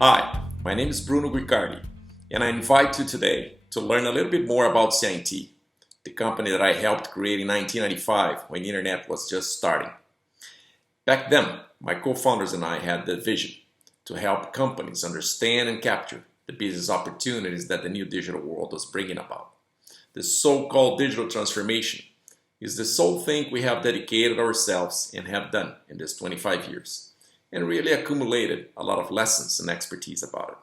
Hi, my name is Bruno Guicardi, and I invite you today to learn a little bit more about CI&T, the company that I helped create in 1995 when the internet was just starting. Back then, my co-founders and I had the vision to help companies understand and capture the business opportunities that the new digital world was bringing about. The so-called digital transformation is the sole thing we have dedicated ourselves and have done in these 25 years, and really accumulated a lot of lessons and expertise about it.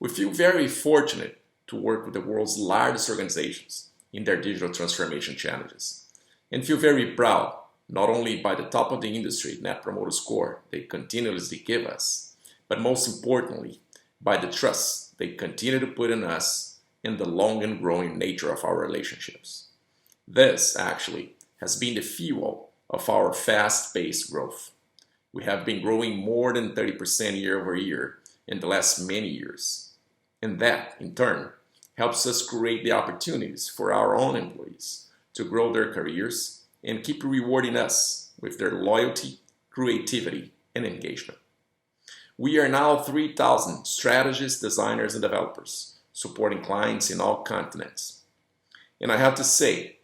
We feel very fortunate to work with the world's largest organizations in their digital transformation challenges, and feel very proud not only by the top of the industry Net Promoter Score they continuously give us, but most importantly, by the trust they continue to put in us and the long and growing nature of our relationships. This, actually, has been the fuel of our fast-paced growth. We have been growing more than 30% year over year in the last many years. And that, in turn, helps us create the opportunities for our own employees to grow their careers and keep rewarding us with their loyalty, creativity, and engagement. We are now 3,000 strategists, designers, and developers supporting clients in all continents. And I have to say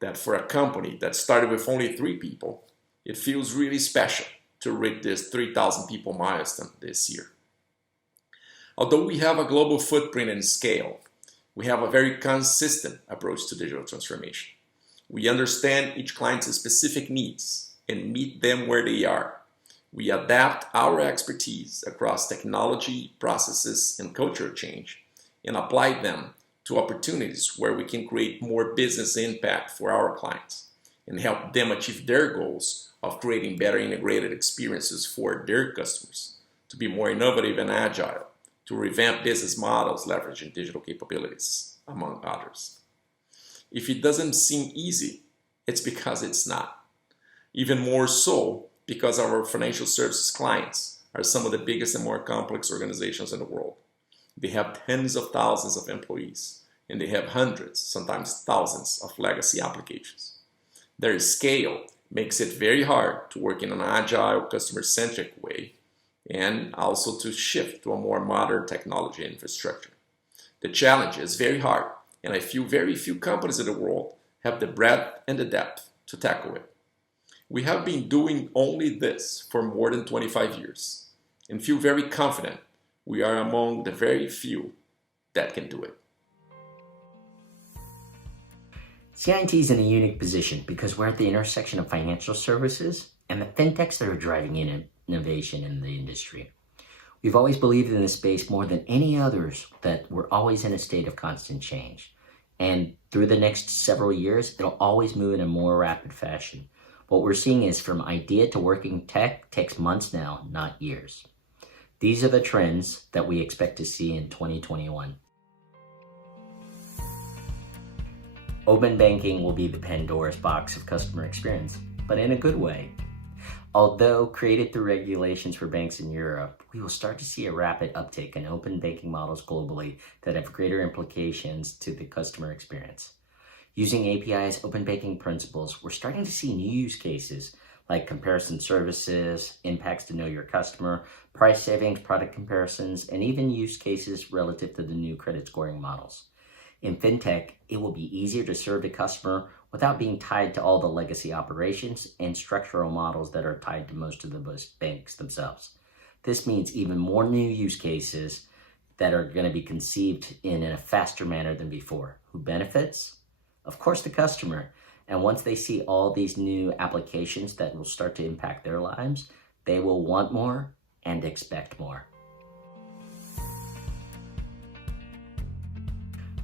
that for a company that started with only 3 people, it feels really special to reach this 3,000 people milestone this year. Although we have a global footprint and scale, we have a very consistent approach to digital transformation. We understand each client's specific needs and meet them where they are. We adapt our expertise across technology, processes, and culture change and apply them to opportunities where we can create more business impact for our clients and help them achieve their goals of creating better integrated experiences for their customers, to be more innovative and agile, to revamp business models leveraging digital capabilities, among others. If it doesn't seem easy, it's because it's not. Even more so because our financial services clients are some of the biggest and more complex organizations in the world. They have tens of thousands of employees, and they have hundreds, sometimes thousands, of legacy applications. Their scale makes it very hard to work in an agile, customer-centric way, and also to shift to a more modern technology infrastructure. The challenge is very hard, and I feel very few companies in the world have the breadth and the depth to tackle it. We have been doing only this for more than 25 years, and feel very confident we are among the very few that can do it. CI&T is in a unique position because we're at the intersection of financial services and the fintechs that are driving innovation in the industry. We've always believed in this space more than any others that we're always in a state of constant change. And through the next several years, it'll always move in a more rapid fashion. What we're seeing is from idea to working tech takes months now, not years. These are the trends that we expect to see in 2021. Open banking will be the Pandora's box of customer experience, but in a good way. Although created through regulations for banks in Europe, we will start to see a rapid uptake in open banking models globally that have greater implications to the customer experience. Using API's open banking principles, we're starting to see new use cases like comparison services, impacts to know your customer, price savings, product comparisons, and even use cases relative to the new credit scoring models. In fintech, it will be easier to serve the customer without being tied to all the legacy operations and structural models that are tied to most of the banks themselves. This means even more new use cases that are going to be conceived in a faster manner than before. Who benefits? Of course, the customer. And once they see all these new applications that will start to impact their lives, they will want more and expect more.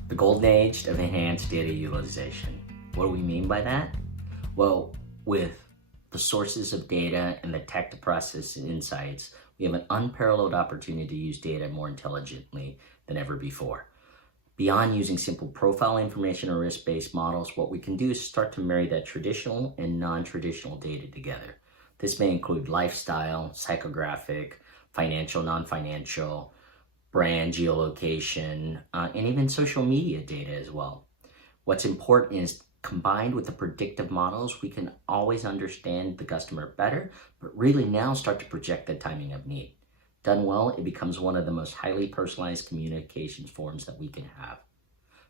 The golden age of enhanced data utilization. What do we mean by that? Well, with the sources of data and the tech to process insights, we have an unparalleled opportunity to use data more intelligently than ever before. Beyond using simple profile information or risk-based models, what we can do is start to marry that traditional and non-traditional data together. This may include lifestyle, psychographic, financial, non-financial, brand, geolocation, and even social media data as well. What's important is combined with the predictive models, we can always understand the customer better, but really now start to project the timing of need. Done well, it becomes one of the most highly personalized communications forms that we can have.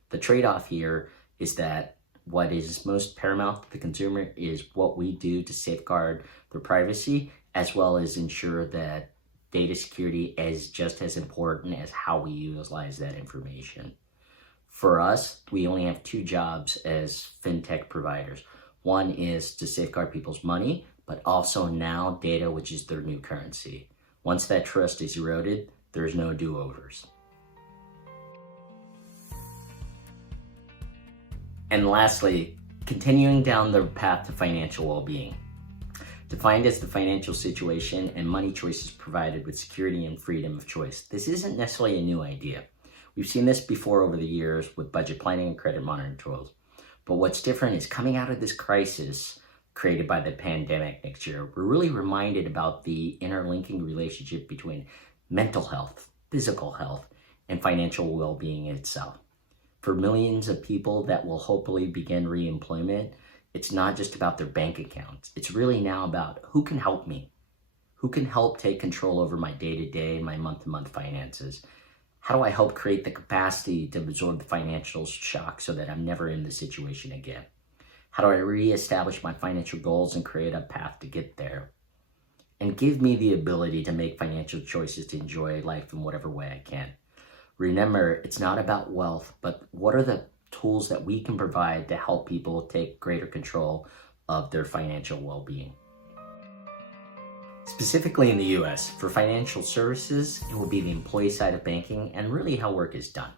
The trade-off here is that what is most paramount to the consumer is what we do to safeguard their privacy, as well as ensure that data security is just as important as how we utilize that information. For us, we only have two jobs as fintech providers. One is to safeguard people's money, but also now data, which is their new currency. Once that trust is eroded, there's no do-overs. And lastly, continuing down the path to financial well-being. Defined as the financial situation and money choices provided with security and freedom of choice. This isn't necessarily a new idea. We've seen this before over the years with budget planning and credit monitoring tools. But what's different is coming out of this crisis created by the pandemic next year, we're really reminded about the interlinking relationship between mental health, physical health, and financial well-being itself. For millions of people that will hopefully begin re-employment, it's not just about their bank accounts. It's really now about who can help me, who can help take control over my day-to-day, my month-to-month finances. How do I help create the capacity to absorb the financial shock so that I'm never in this situation again? How do I reestablish my financial goals and create a path to get there? And give me the ability to make financial choices to enjoy life in whatever way I can. Remember, it's not about wealth, but what are the tools that we can provide to help people take greater control of their financial well-being? Specifically in the US, for financial services, it will be the employee side of banking and really how work is done.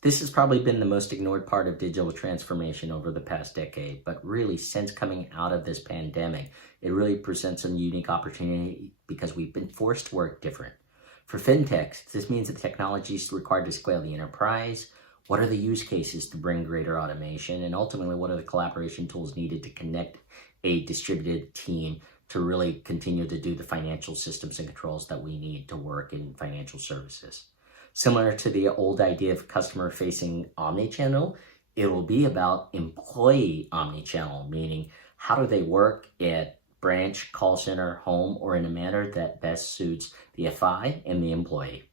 This has probably been the most ignored part of digital transformation over the past decade, but really since coming out of this pandemic, it really presents a unique opportunity because we've been forced to work different. For fintechs, this means that technology is required to scale the enterprise. What are the use cases to bring greater automation? And ultimately, what are the collaboration tools needed to connect a distributed team to really continue to do the financial systems and controls that we need to work in financial services? Similar to the old idea of customer-facing omnichannel, it will be about employee omnichannel, meaning how do they work at branch, call center, home, or in a manner that best suits the FI and the employee.